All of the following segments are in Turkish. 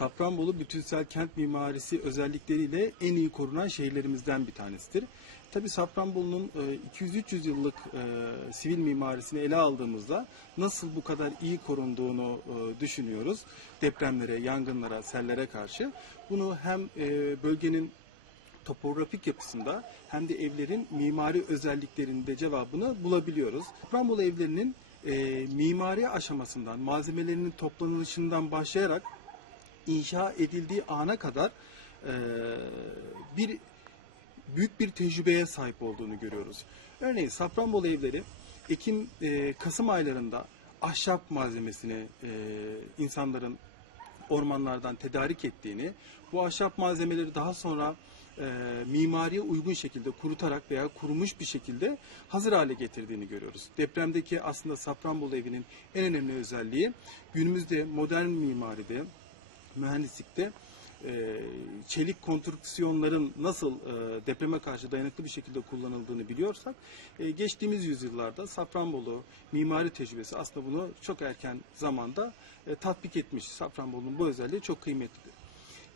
Safranbolu bütünsel kent mimarisi özellikleriyle en iyi korunan şehirlerimizden bir tanesidir. Tabi Safranbolu'nun e, 200-300 yıllık e, sivil mimarisini ele aldığımızda nasıl bu kadar iyi korunduğunu e, düşünüyoruz. Depremlere, yangınlara, sellere karşı. Bunu hem e, bölgenin topografik yapısında hem de evlerin mimari özelliklerinde cevabını bulabiliyoruz. Safranbolu evlerinin e, mimari aşamasından, malzemelerinin toplanışından başlayarak inşa edildiği ana kadar e, bir büyük bir tecrübeye sahip olduğunu görüyoruz. Örneğin Safranbolu evleri Ekim e, Kasım aylarında ahşap malzemesini e, insanların ormanlardan tedarik ettiğini, bu ahşap malzemeleri daha sonra e, mimariye uygun şekilde kurutarak veya kurumuş bir şekilde hazır hale getirdiğini görüyoruz. Depremdeki aslında Safranbolu evinin en önemli özelliği günümüzde modern mimaride, mühendislikte e, çelik konstrüksiyonların nasıl e, depreme karşı dayanıklı bir şekilde kullanıldığını biliyorsak e, geçtiğimiz yüzyıllarda Safranbolu mimari tecrübesi aslında bunu çok erken zamanda e, tatbik etmiş. Safranbolu'nun bu özelliği çok kıymetlidir.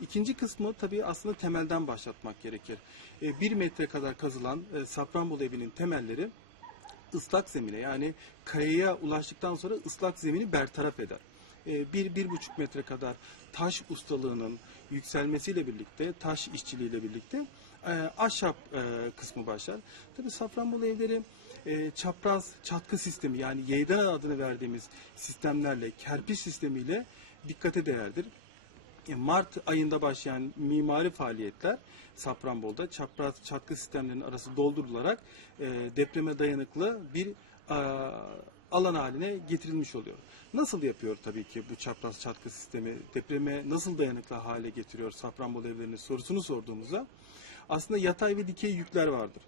İkinci kısmı tabii aslında temelden başlatmak gerekir. E, bir metre kadar kazılan e, Safranbolu evinin temelleri ıslak zemine yani kayaya ulaştıktan sonra ıslak zemini bertaraf eder. E, bir, bir buçuk metre kadar taş ustalığının yükselmesiyle birlikte, taş işçiliğiyle birlikte e, ahşap e, kısmı başlar. Tabii Safranbolu evleri e, çapraz çatkı sistemi yani yeydana adını verdiğimiz sistemlerle, kerpiç sistemiyle dikkate değerdir. Mart ayında başlayan mimari faaliyetler Safranbolu'da çapraz çatkı sistemlerinin arası doldurularak depreme dayanıklı bir alan haline getirilmiş oluyor. Nasıl yapıyor tabii ki bu çapraz çatkı sistemi depreme nasıl dayanıklı hale getiriyor Safranbolu evlerinin sorusunu sorduğumuzda aslında yatay ve dikey yükler vardır.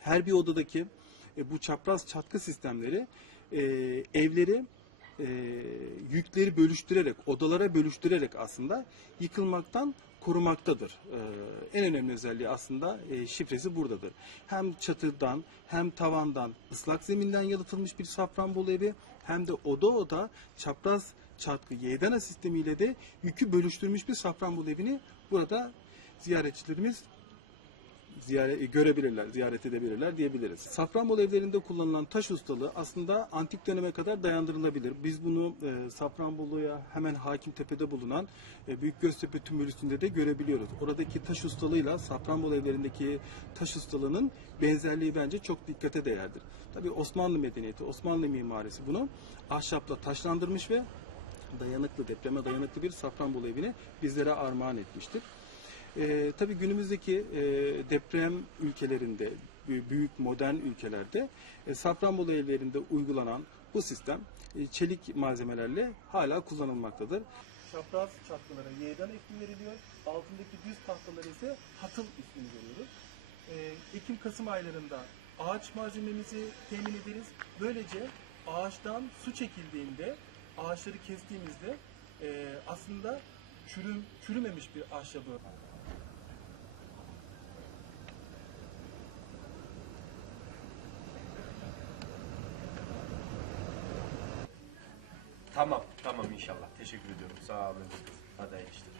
Her bir odadaki e, bu çapraz çatkı sistemleri e, evleri e, yükleri bölüştürerek, odalara bölüştürerek aslında yıkılmaktan korumaktadır. E, en önemli özelliği aslında e, şifresi buradadır. Hem çatıdan hem tavandan ıslak zeminden yalıtılmış bir Safranbolu evi hem de oda oda çapraz çatkı yeydana sistemiyle de yükü bölüştürmüş bir Safranbolu evini burada ziyaretçilerimiz ziyaret görebilirler, ziyaret edebilirler diyebiliriz. Safranbolu evlerinde kullanılan taş ustalığı aslında antik döneme kadar dayandırılabilir. Biz bunu e, Safranbolu'ya hemen Hakimtepe'de bulunan e, Büyük Göztepe Tümülüsü'nde de görebiliyoruz. Oradaki taş ustalığıyla Safranbolu evlerindeki taş ustalığının benzerliği bence çok dikkate değerdir. Tabii Osmanlı medeniyeti, Osmanlı mimarisi bunu ahşapla taşlandırmış ve dayanıklı, depreme dayanıklı bir Safranbolu evini bizlere armağan etmiştir. E, tabii günümüzdeki e, deprem ülkelerinde, büyük modern ülkelerde e, Safranbolu evlerinde uygulanan bu sistem e, çelik malzemelerle hala kullanılmaktadır. Çapraz çatkılara Y'den ismi veriliyor. Altındaki düz tahtalara ise hatıl ismini veriyoruz. E, Ekim-Kasım aylarında ağaç malzememizi temin ederiz. Böylece ağaçtan su çekildiğinde, ağaçları kestiğimizde e, aslında çürüm, çürümemiş bir ahşabı Tamam, tamam inşallah. Teşekkür ediyorum. Sağ olun. Hadi işler.